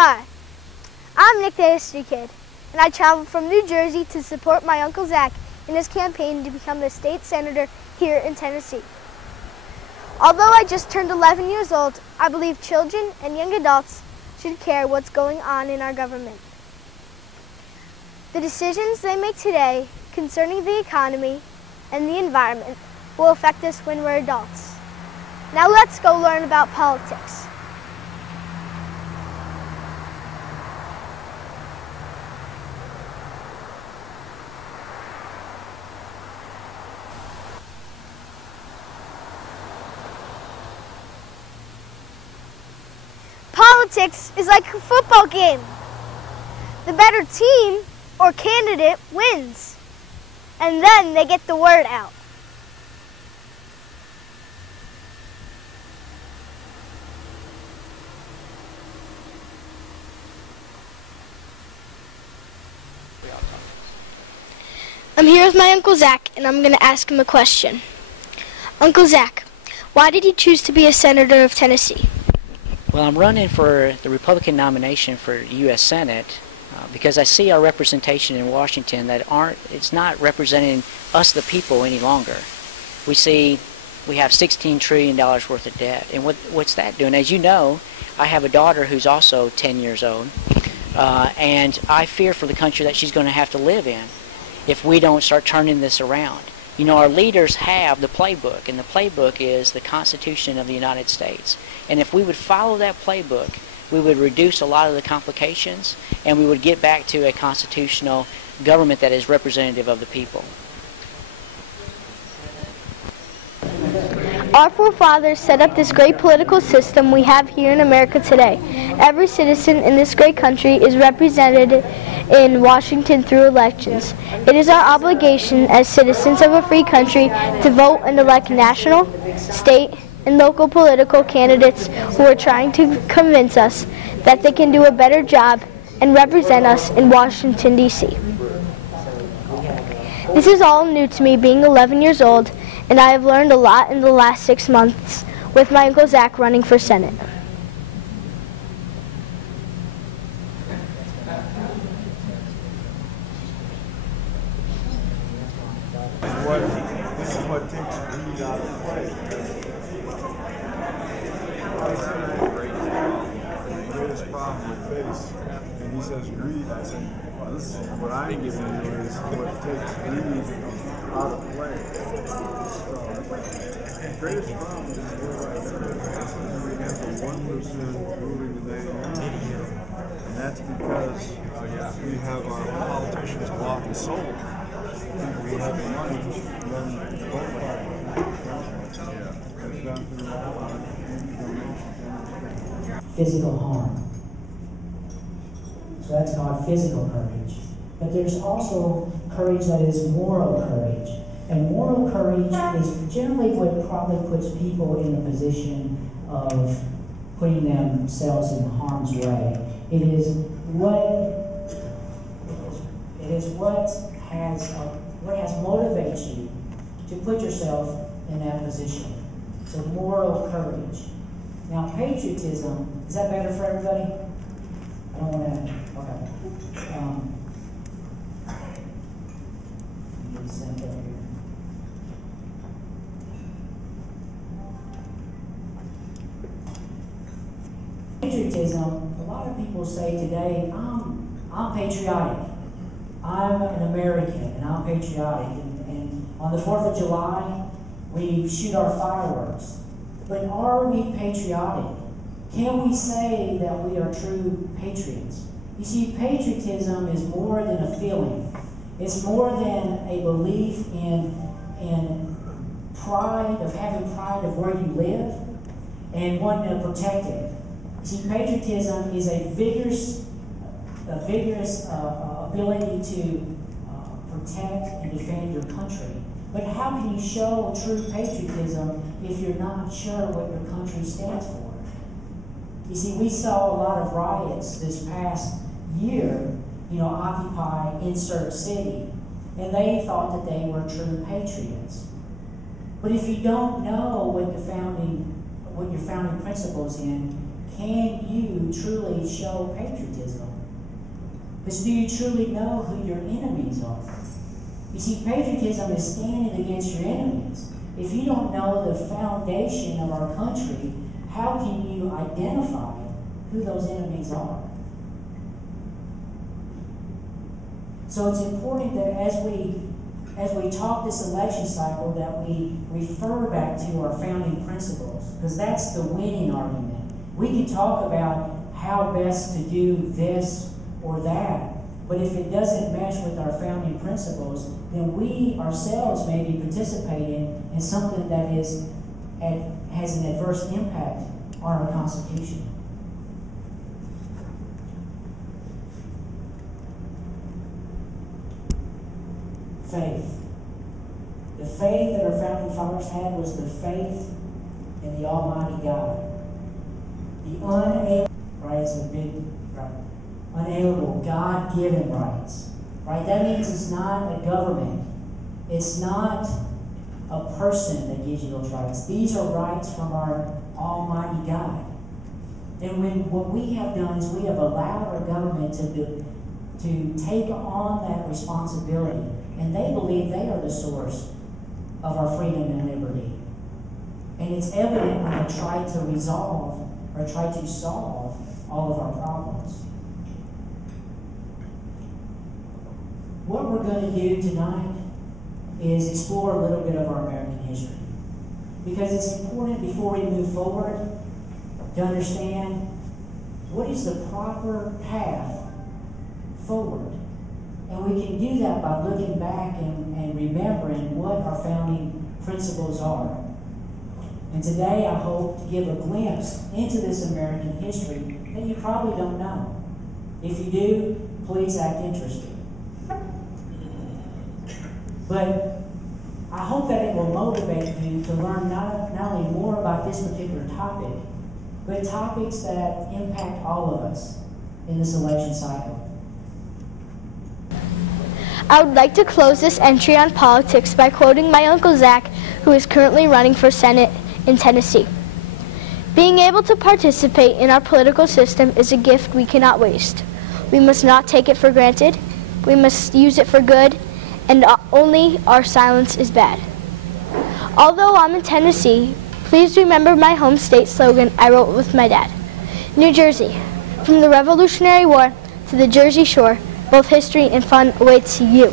Hi, I'm Nick the History Kid, and I traveled from New Jersey to support my Uncle Zach in his campaign to become the state senator here in Tennessee. Although I just turned 11 years old, I believe children and young adults should care what's going on in our government. The decisions they make today concerning the economy and the environment will affect us when we're adults. Now let's go learn about politics. Politics is like a football game. The better team or candidate wins, and then they get the word out. I'm here with my Uncle Zach, and I'm going to ask him a question. Uncle Zach, why did you choose to be a senator of Tennessee? Well, I'm running for the Republican nomination for U.S. Senate because I see our representation in Washington that it's not representing us the people any longer. We have $16 trillion worth of debt, and what's that doing? As you know, I have a daughter who's also 10 years old, and I fear for the country that she's going to have to live in if we don't start turning this around. You know, our leaders have the playbook, and the playbook is the Constitution of the United States. And if we would follow that playbook, we would reduce a lot of the complications, and we would get back to a constitutional government that is representative of the people. Our forefathers set up this great political system we have here in America today. Every citizen in this great country is represented in Washington through elections. It is our obligation as citizens of a free country to vote and elect national, state, and local political candidates who are trying to convince us that they can do a better job and represent us in Washington, D.C. This is all new to me being 11 years old, and I have learned a lot in the last 6 months with my Uncle Zach running for Senate. This is what takes greed out of play. The greatest problem we face, and he says greed, I say, well, this is what I'm giving you is what takes greed out of play. So, the greatest problem is we have the 1% ruling today, and that's because we have our politicians bought and sold. We have the money to run both parties. Physical harm. So that's called physical courage. But there's also courage that is moral courage. And moral courage is generally what probably puts people in a position of putting themselves in harm's way. It is what has motivates you to put yourself in that position. So moral courage. Now patriotism, is that better for everybody? I don't want to, okay. Let me send it over here. Patriotism, a lot of people say today, I'm patriotic. I'm an American and I'm patriotic. And on the 4th of July, we shoot our fireworks. But are we patriotic? Can we say that we are true patriots? You see, patriotism is more than a feeling. It's more than a belief in pride, of having pride of where you live and wanting to protect it. You see, patriotism is a vigorous ability to protect and defend your country. But how can you show true patriotism if you're not sure what your country stands for? You see, we saw a lot of riots this past year, Occupy Insert City, and they thought that they were true patriots. But if you don't know what your founding principles in, can you truly show patriotism? Because do you truly know who your enemies are? You see, patriotism is standing against your enemies. If you don't know the foundation of our country, how can you identify who those enemies are? So it's important that as we talk this election cycle, that we refer back to our founding principles, because that's the winning argument. We can talk about how best to do this or that, but if it doesn't mesh with our founding principles, then we ourselves may be participating in something that has an adverse impact on our Constitution. Faith. The faith that our founding fathers had was the faith in the Almighty God. The unalienable, right? It's a big, right? Unalienable, God-given rights, right? That means it's not a government. It's not a person that gives you those rights. These are rights from our Almighty God. And what we have done is we have allowed our government to take on that responsibility. And they believe they are the source of our freedom and liberty. And it's evident when they try to resolve or try to solve all of our problems. What we're going to do tonight is explore a little bit of our American history. Because it's important before we move forward to understand what is the proper path forward. And we can do that by looking back and remembering what our founding principles are. And today I hope to give a glimpse into this American history that you probably don't know. If you do, please act interested. But I hope that it will motivate you to learn not only more about this particular topic, but topics that impact all of us in this election cycle. I would like to close this entry on politics by quoting my Uncle Zach, who is currently running for Senate in Tennessee. Being able to participate in our political system is a gift we cannot waste. We must not take it for granted. We must use it for good, and only our silence is bad. Although I'm in Tennessee, please remember my home state slogan I wrote with my dad. New Jersey, from the Revolutionary War to the Jersey Shore, both history and fun awaits you.